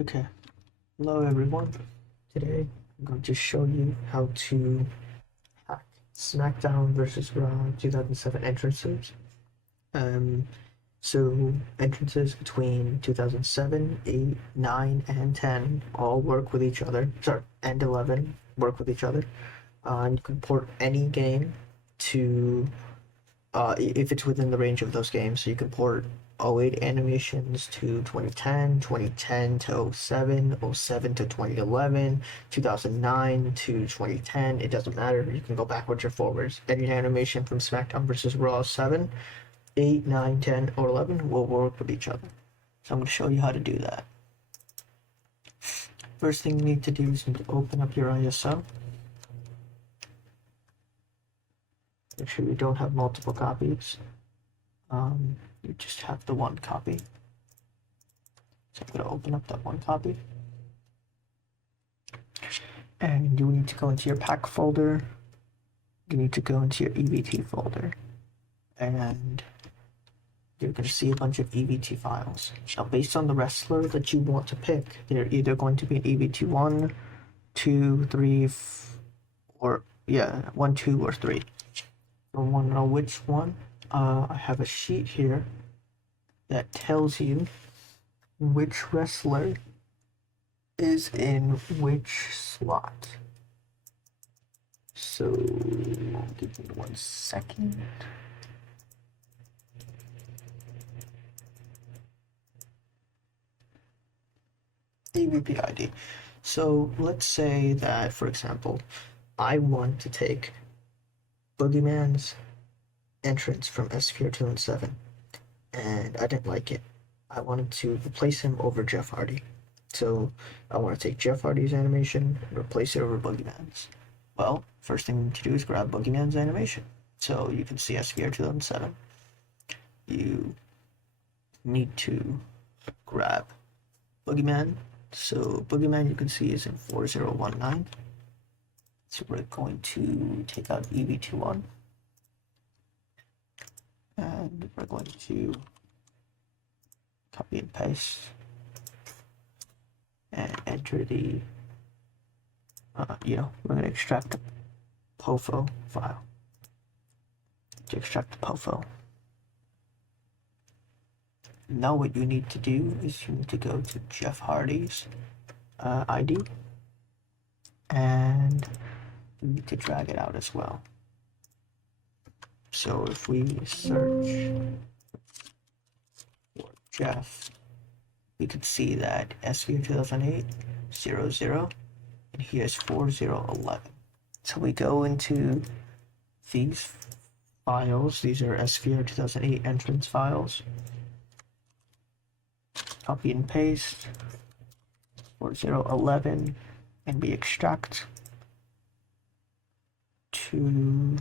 Okay, hello everyone. Today I'm going to show you how to hack SmackDown vs. Raw 2007 entrances. Um, so entrances between 2007, 8, 9, and 10 all work with each other. Sorry, and 11 work with each other. And you can port any game to if it's within the range of those games. So you can port 08 animations to 2010, 2010 to 07, 07 to 2011, 2009 to 2010. It doesn't matter. You can go backwards or forwards. Any animation from SmackDown versus Raw 7, 8, 9, 10, or 11 will work with each other. So I'm going to show you how to do that. First thing you need to do is you need to open up your ISO. Make sure you don't have multiple copies. You just have the one copy. So I'm going to open up that one copy. And you need to go into your pack folder. You need to go into your EVT folder. And you're going to see a bunch of EVT files. Now, based on the wrestler that you want to pick, they're either going to be an EVT 1, 2, 3, or 1, 2, or 3. I want to know which one. I have a sheet here that tells you which wrestler is in which slot. So give me 1 second. EVP ID. So let's say that, for example, I want to take Boogeyman's entrance from SVR 2007, and I didn't like it. I wanted to replace him over Jeff Hardy. So I want to take Jeff Hardy's animation and replace it over Boogeyman's. Well, first thing you need to do is grab Boogeyman's animation. So you can see SVR 2007. You need to grab Boogeyman. So Boogeyman you can see is in 4019. So we're going to take out EV21. And we're going to copy and paste and enter the, we're going to extract the POFO file. To extract the POFO. Now what you need to do is you need to go to Jeff Hardy's ID, and you need to drag it out as well. So if we search for Jeff, we could see that SVR 2008 00, and here's 4011. So we go into these files. These are SVR 2008 entrance files. Copy and paste 4011, and we extract to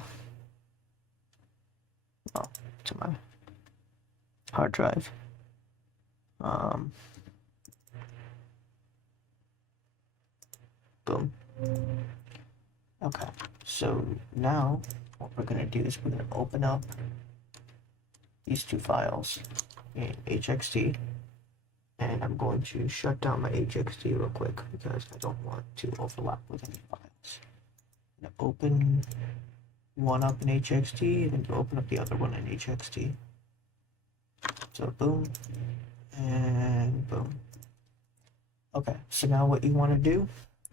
my hard drive. Boom. Okay, so now what we're going to do is we're going to open up these two files in HXD, and I'm going to shut down my HXD real quick because I don't want to overlap with any files. I'm going to open one up in HXD, and then open up the other one in HXD. So boom, and boom. Okay, so now what you want to do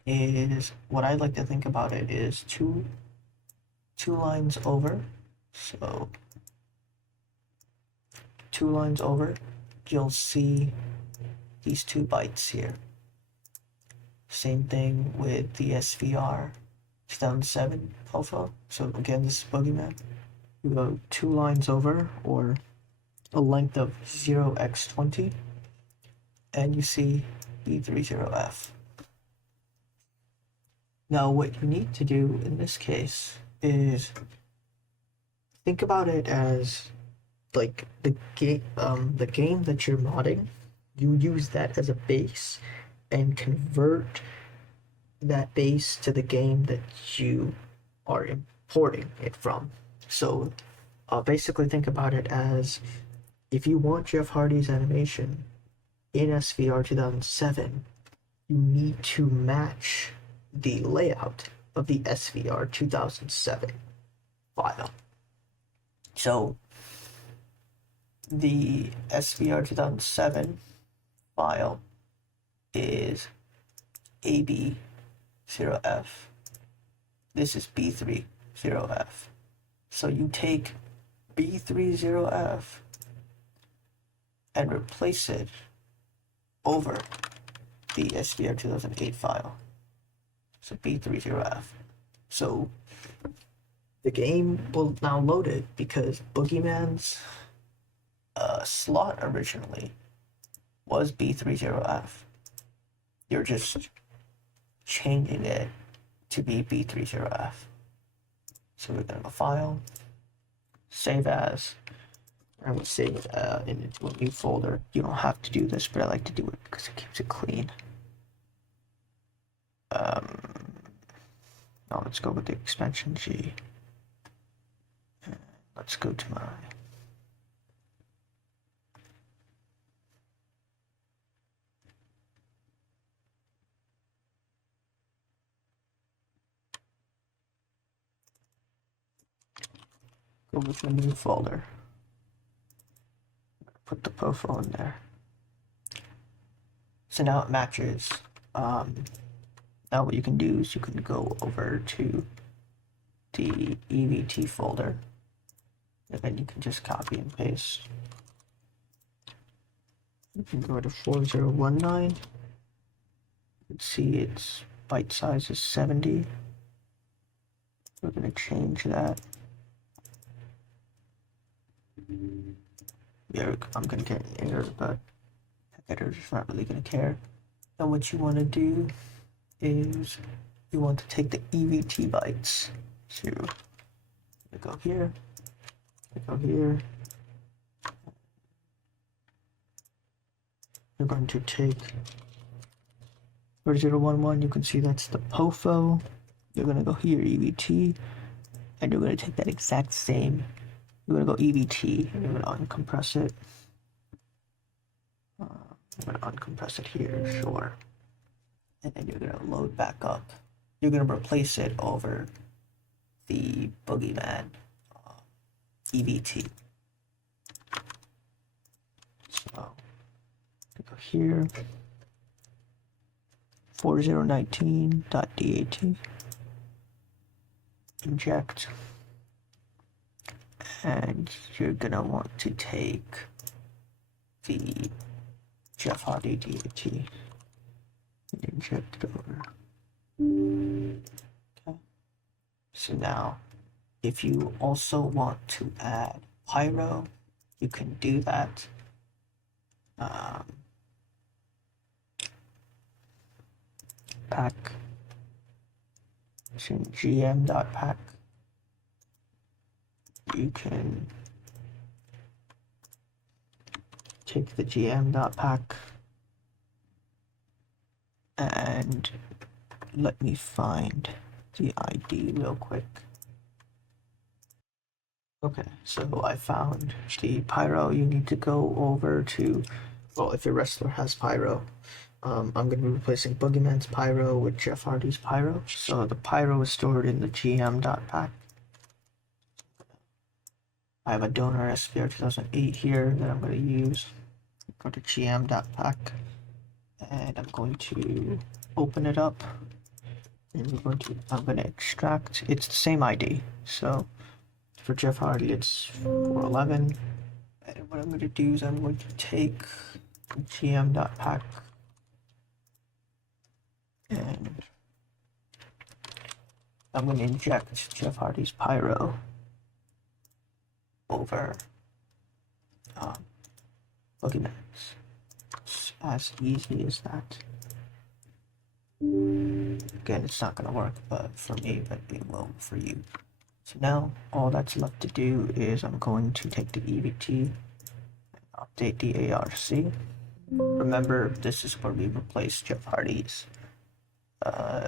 is, what I like to think about it is two lines over. So 2 lines over, you'll see these 2 bytes here. Same thing with the SVR 2007 POFO. So again, this is Boogeyman. You go 2 lines over, or a length of 0x20, and you see B30F. Now what you need to do in this case is think about it as like the game that you're modding. You use that as a base and convert that base to the game that you are importing it from. So basically think about it as, if you want Jeff Hardy's animation in SVR 2007, you need to match the layout of the SVR 2007 file. So the SVR 2007 file is AB0F. This is B30F. So you take B30F and replace it over the SVR 2008 file. So B30F. So the game will now load it because Boogeyman's slot originally was B30F. You're just changing it to be B30F. So we're gonna go File, Save As. I'm gonna save it into a new folder. You don't have to do this, but I like to do it because it keeps it clean. Now let's go with the expansion G. And let's go to my go with the new folder. Put the POFO in there. So now it matches. Now what you can do is you can go over to the EVT folder, and then you can just copy and paste. You can go to 4019. You can see its byte size is 70. We're going to change that. Yeah, I'm going to get an error, but editor's not really going to care. And what you want to do is you want to take the EVT bytes. So you go here, you go here. You're going to take 4011, you can see that's the POFO. You're going to go here, EVT, and you're going to take that exact same. You're going to go EVT, and you're going to uncompress it. I'm going to uncompress it here, sure. And then you're going to load back up. You're going to replace it over the Boogeyman EVT. So, go here, 4019.dat, inject, and you're going to want to take the Jeff Hardy DAT and inject it over. Okay. So now, if you also want to add Pyro, you can do that. Pack to gm.pack. You can take the gm.pack and let me find the ID real quick. Okay, so I found the Pyro. You need to go over to, well, if your wrestler has Pyro, I'm going to be replacing Boogeyman's Pyro with Jeff Hardy's Pyro. So the Pyro is stored in the gm.pack. I have a donor SVR 2008 here that I'm going to use. Go to gm.pack, and I'm going to open it up, and I'm going to extract. It's the same ID. So for Jeff Hardy, it's 411. And what I'm going to do is I'm going to take gm.pack and I'm going to inject Jeff Hardy's Pyro over Boogeyman's. It's as easy as that. Again, it's not going to work for me, but it will for you. So now all that's left to do is I'm going to take the EVT and update the ARC. Remember, this is where we replace Jeff Hardy's I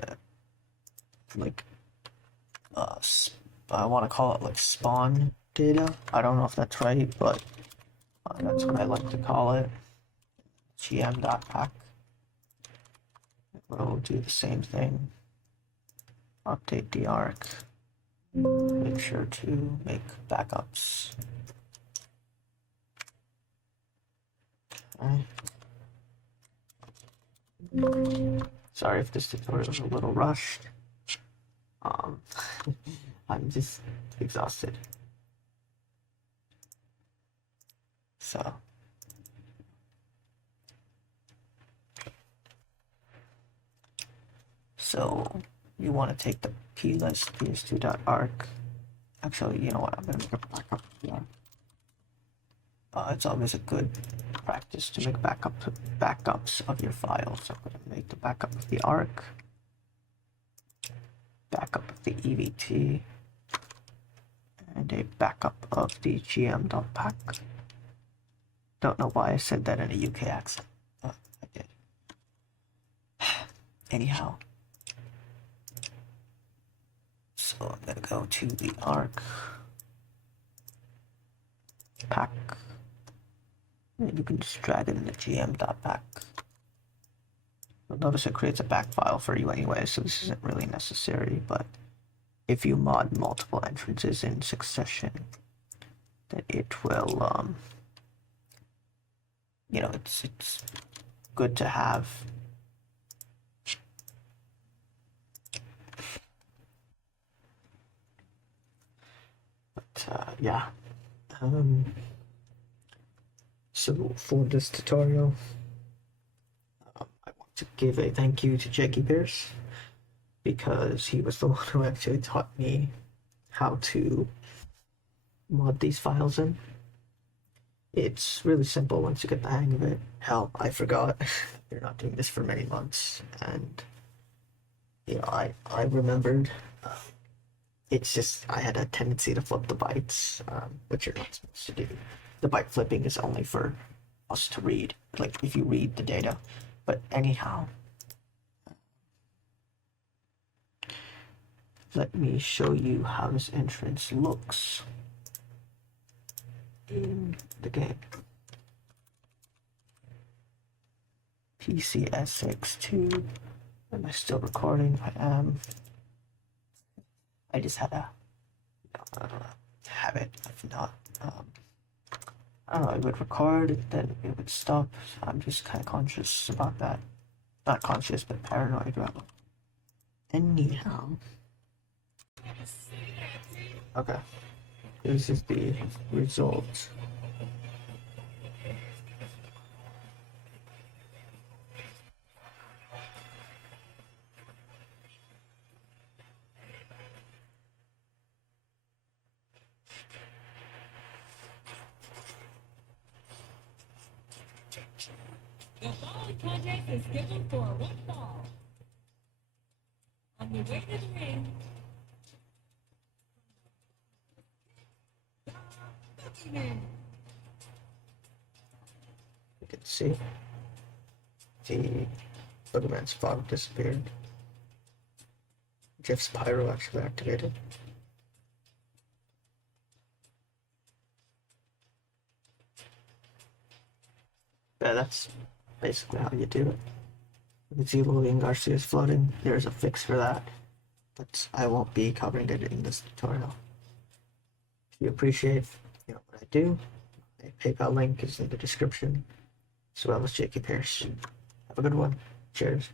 want to call it like spawn data. I don't know if that's right, but that's what I like to call it. gm.pack. we'll do the same thing. Update the arc. Make sure to make backups. Okay. Sorry if this tutorial is a little rushed. I'm just exhausted. So you want to take the plist ps2.arc. Actually, you know what? I'm gonna make a backup of the arc. It's always a good practice to make backups of your files. So I'm gonna make the backup of the arc, backup of the EVT, and a backup of the gm.pack. Don't know why I said that in a UK accent, but I did. Anyhow, so I'm gonna go to the arc pack, and you can just drag it in the gm.pack. You'll notice it creates a back file for you anyway, so this isn't really necessary, but if you mod multiple entrances in succession, then it will, you know, it's good to have. But yeah. So for this tutorial, I want to give a thank you to Jakey Pierce, because he was the one who actually taught me how to mod these files in. It's really simple once you get the hang of it. Hell, I forgot. You're not doing this for many months, and you know, I remembered. It's just I had a tendency to flip the bytes, which you're not supposed to do. The byte flipping is only for us to read, like if you read the data. But anyhow, let me show you how this entrance looks in the game. PCSX2. Am I still recording? I am. I just had a habit of not, I don't know, it would record, then it would stop. So I'm just kind of conscious about that. Not conscious, but paranoid about it. Anyhow. Okay. This is the result. The following contest is scheduled for one fall. On the way to the ring, Boogeyman. You can see the Boogeyman's fog disappeared. Jeff's pyro actually activated. Yeah, that's basically how you do it. You can see Lillian Garcia is floating. There's a fix for that, but I won't be covering it in this tutorial. If you appreciate, you know, what I do, my PayPal link is in the description, as well as Jakey Pierce. Have a good one. Cheers.